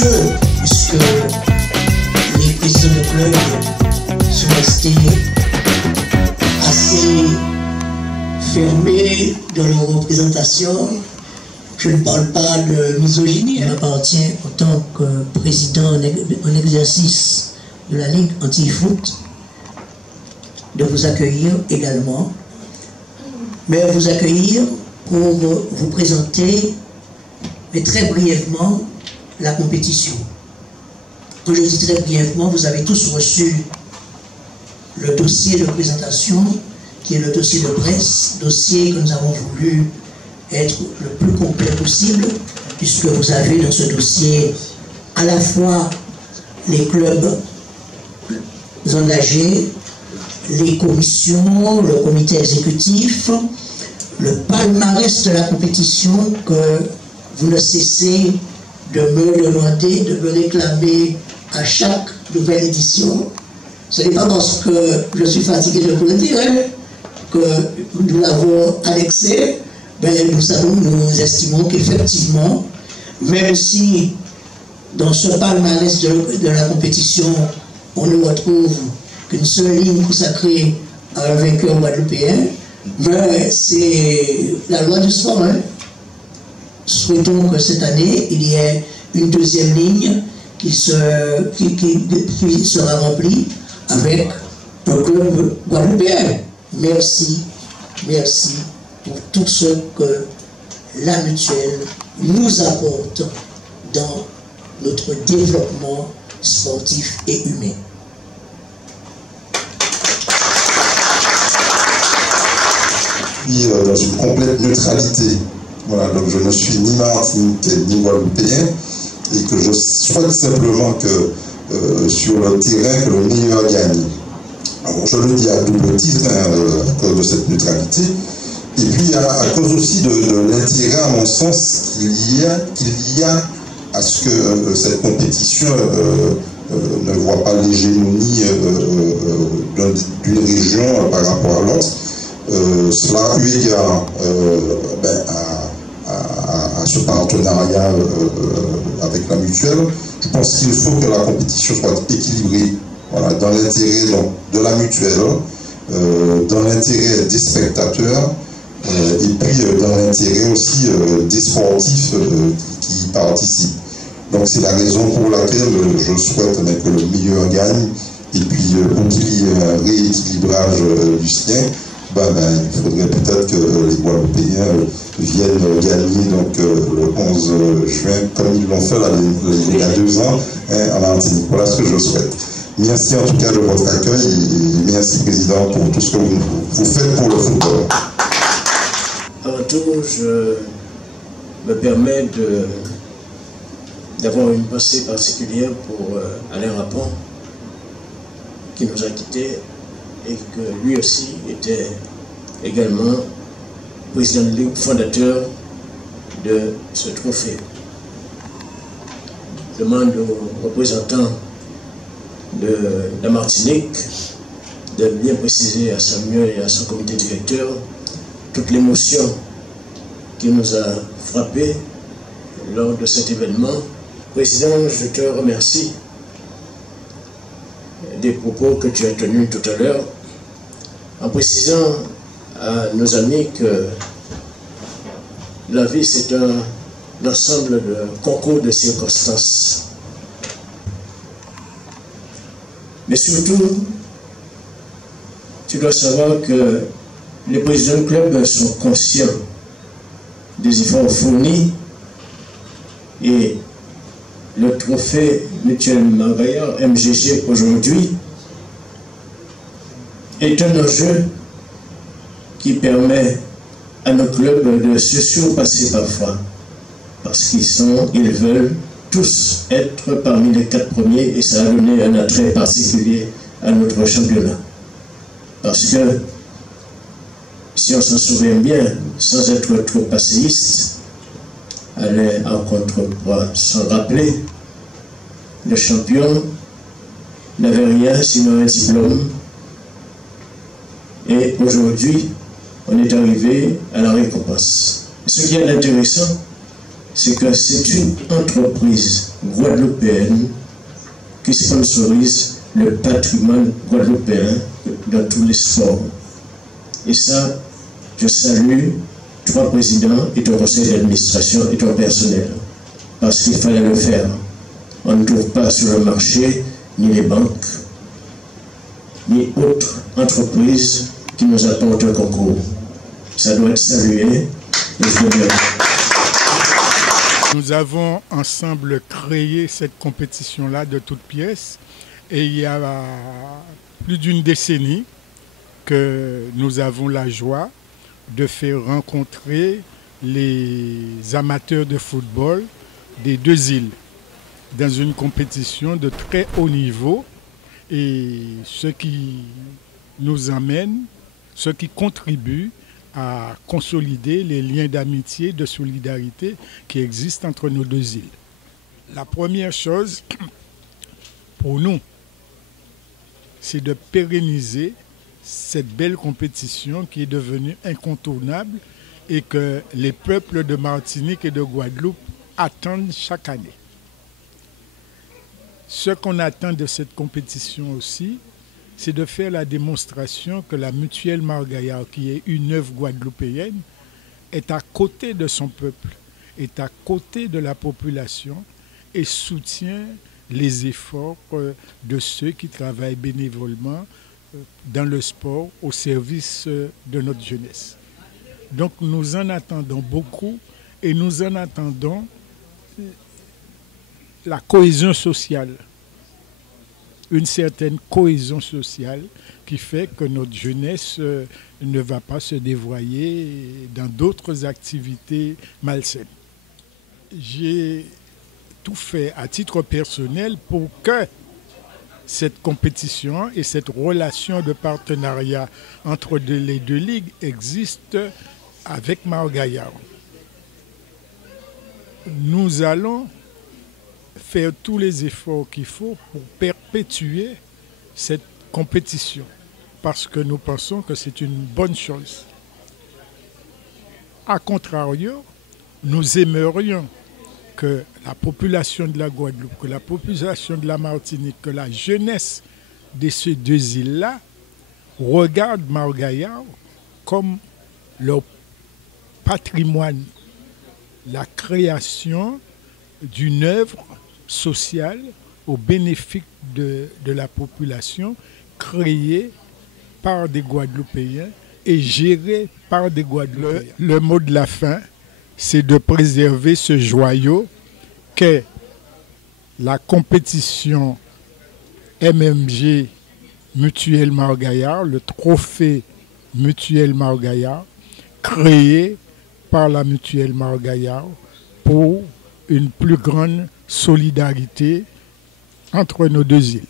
jeu, puisque les présidents de club sont restés assez fermés dans leur représentation. Je ne parle pas de misogynie. Il m'appartient en tant que président en exercice de la Ligue anti-foot de vous accueillir également, mais vous accueillir pour vous présenter, mais très brièvement, la compétition. Quand je dis très brièvement, vous avez tous reçu le dossier de présentation, qui est le dossier de presse, dossier que nous avons voulu être le plus complet possible, puisque vous avez dans ce dossier à la fois les clubs engagés, les commissions, le comité exécutif, le palmarès de la compétition que vous ne cessez de me demander, de me réclamer à chaque nouvelle édition. Ce n'est pas parce que je suis fatigué de vous le dire que nous l'avons annexé, mais nous estimons qu'effectivement, même si dans ce palmarès de la compétition, on ne retrouve qu'une seule ligne consacrée à un vainqueur guadeloupéen, mais c'est la loi du sport. Souhaitons que cette année, il y ait une deuxième ligne qui sera remplie avec un club guadeloupéen. Merci, merci pour tout ce que la mutuelle nous apporte dans notre développement sportif et humain. Puis dans une complète neutralité. Voilà, donc je ne suis ni martiniquais ni guadeloupéen et que je souhaite simplement que sur le terrain, que le meilleur gagne. Alors je le dis à double titre à cause de cette neutralité et puis à cause aussi de l'intérêt à mon sens qu'il y a à ce que cette compétition ne voit pas l'hégémonie d'une région par rapport à l'autre. Cela eu égard à ce partenariat avec la mutuelle, je pense qu'il faut que la compétition soit équilibrée, voilà, dans l'intérêt de la mutuelle, dans l'intérêt des spectateurs et puis dans l'intérêt aussi des sportifs qui y participent. Donc c'est la raison pour laquelle je souhaite que le meilleur gagne et puis pour qu'il y ait un rééquilibrage du sien, il faudrait peut-être que les Guadeloupéens viennent gagner donc, le 11 juin, comme ils l'ont fait il y a 2 ans en Martinique. Voilà ce que je souhaite. Merci en tout cas de votre accueil et merci Président pour tout ce que vous faites pour le football. Avant tout, je me permets d'avoir une pensée particulière pour Alain Rapon, qui nous a quittés et que lui aussi était également président de Ligue, fondateur de ce trophée. Je demande aux représentants de la Martinique de bien préciser à Samuel et à son comité directeur toute l'émotion qui nous a frappés lors de cet événement. Président, je te remercie des propos que tu as tenus tout à l'heure, en précisant à nos amis que la vie c'est un ensemble de concours de circonstances. Mais surtout, tu dois savoir que les présidents de club sont conscients des efforts fournis et le trophée Mutuelle Mangaillard, MGG aujourd'hui, est un enjeu qui permet à nos clubs de se surpasser parfois, parce qu'ils veulent tous être parmi les 4 premiers et ça a donné un attrait particulier à notre championnat. Parce que, si on s'en souvient bien, sans être trop passéiste, aller en contrepoids sans rappeler, le champion n'avait rien sinon un diplôme. Et aujourd'hui, on est arrivé à la récompense. Ce qui est intéressant, c'est que c'est une entreprise guadeloupéenne qui sponsorise le patrimoine guadeloupéen dans tous les sports. Et ça, je salue trois présidents et ton conseil d'administration et ton personnel, parce qu'il fallait le faire. On ne trouve pas sur le marché ni les banques, ni autres entreprises qui nous apportent un concours. Ça doit être salué. Et nous avons ensemble créé cette compétition-là de toutes pièces et il y a plus d'une décennie que nous avons la joie de faire rencontrer les amateurs de football des deux îles dans une compétition de très haut niveau et ce qui nous amène, ce qui contribue à consolider les liens d'amitié, de solidarité qui existent entre nos deux îles. La première chose pour nous, c'est de pérenniser cette belle compétition qui est devenue incontournable et que les peuples de Martinique et de Guadeloupe attendent chaque année. Ce qu'on attend de cette compétition aussi, c'est de faire la démonstration que la Mutuelle Margaillard, qui est une œuvre guadeloupéenne, est à côté de son peuple, est à côté de la population et soutient les efforts de ceux qui travaillent bénévolement dans le sport au service de notre jeunesse. Donc nous en attendons beaucoup et nous en attendons la cohésion sociale. Une certaine cohésion sociale qui fait que notre jeunesse ne va pas se dévoyer dans d'autres activités malsaines. J'ai tout fait à titre personnel pour que cette compétition et cette relation de partenariat entre les deux ligues existe avec Margaillard. Nous allons faire tous les efforts qu'il faut pour perpétuer cette compétition parce que nous pensons que c'est une bonne chose. A contrario, nous aimerions que la population de la Guadeloupe, que la population de la Martinique, que la jeunesse de ces deux îles-là regarde Margaillard comme leur patrimoine, la création d'une œuvre sociale au bénéfice de la population, créée par des Guadeloupéens et gérée par des Guadeloupéens. Le mot de la fin, c'est de préserver ce joyau qu'est la compétition MMG Mutuelle Margaillard, le trophée Mutuelle Margaillard, créé par la Mutuelle Margaillard pour une plus grande solidarité entre nos deux îles.